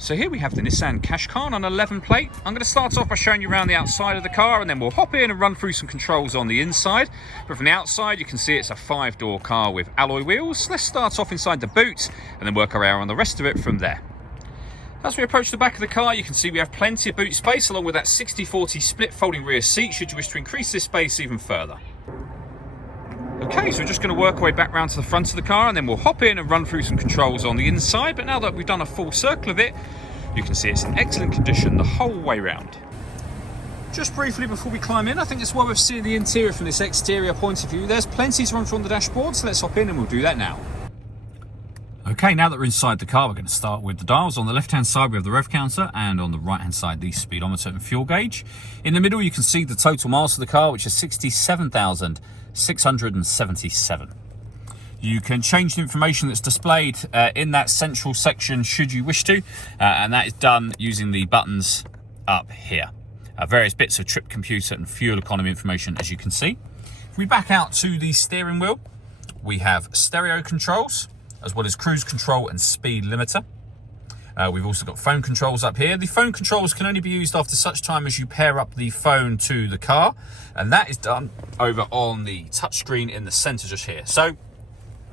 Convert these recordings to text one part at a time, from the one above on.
So here we have the Nissan Qashqai on 11 plate. I'm going to start off by showing you around the outside of the car, and then we'll hop in and run through some controls on the inside. But from the outside you can see it's a 5-door car with alloy wheels. Let's start off inside the boot and then work our way around the rest of it from there. As we approach the back of the car, you can see we have plenty of boot space along with that 60/40 split folding rear seat should you wish to increase this space even further. Okay, so we're just going to work our way back round to the front of the car and then we'll hop in and run through some controls on the inside. But now that we've done a full circle of it, you can see it's in excellent condition the whole way round. Just briefly before we climb in, I think it's well worth seeing the interior from this exterior point of view. There's plenty to run through on the dashboard, so let's hop in and we'll do that now. Okay, now that we're inside the car, we're going to start with the dials. On the left-hand side, we have the rev counter, and on the right-hand side, the speedometer and fuel gauge. In the middle, you can see the total miles for the car, which is 67,677. You can change the information that's displayed in that central section should you wish to, and that is done using the buttons up here. Various bits of trip computer and fuel economy information, as you can see. If we back out to the steering wheel, we have stereo controls, as well as cruise control and speed limiter. We've also got phone controls up here. The phone controls can only be used after such time as you pair up the phone to the car, and that is done over on the touchscreen in the center just here. So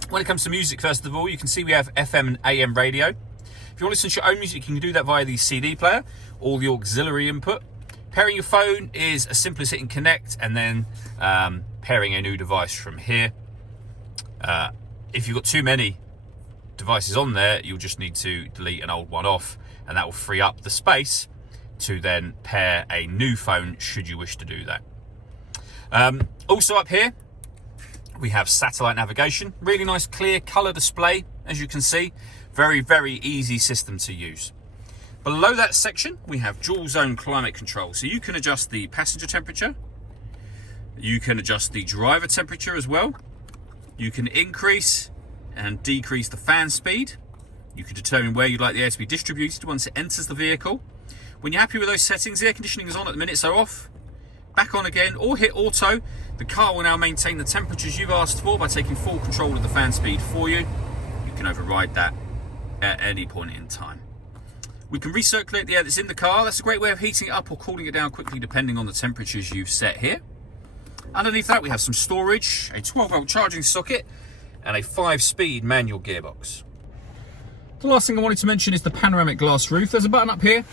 when it comes to music, first of all, you can see we have FM and AM radio. If you want to listen to your own music, you can do that via the CD player or the auxiliary input. Pairing your phone is as simple as hitting connect and then pairing a new device from here. If you've got too many devices on there, you'll just need to delete an old one off, and that will free up the space to then pair a new phone should you wish to do that. Also up here we have satellite navigation. Really nice clear color display, as you can see. Very easy system to use. Below that section we have dual zone climate control, so you can adjust the passenger temperature, you can adjust the driver temperature as well, you can increase and decrease the fan speed. You can determine where you'd like the air to be distributed once it enters the vehicle. When you're happy with those settings, the air conditioning is on at the minute, so off, back on again, or hit auto. The car will now maintain the temperatures you've asked for by taking full control of the fan speed for you. You can override that at any point in time. We can recirculate the air that's in the car. That's a great way of heating it up or cooling it down quickly depending on the temperatures you've set here. Underneath that we have some storage, a 12-volt charging socket, and a 5-speed manual gearbox. The last thing I wanted to mention is the panoramic glass roof. There's a button up here.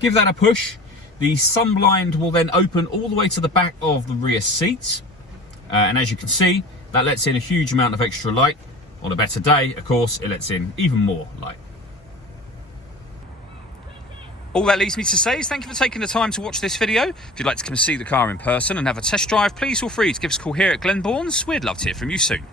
Give that a push. The sun blind will then open all the way to the back of the rear seats. And as you can see, that lets in a huge amount of extra light. On a better day, of course, it lets in even more light. All that leaves me to say is thank you for taking the time to watch this video. If you'd like to come and see the car in person and have a test drive, please feel free to give us a call here at Glenbourne's. We'd love to hear from you soon.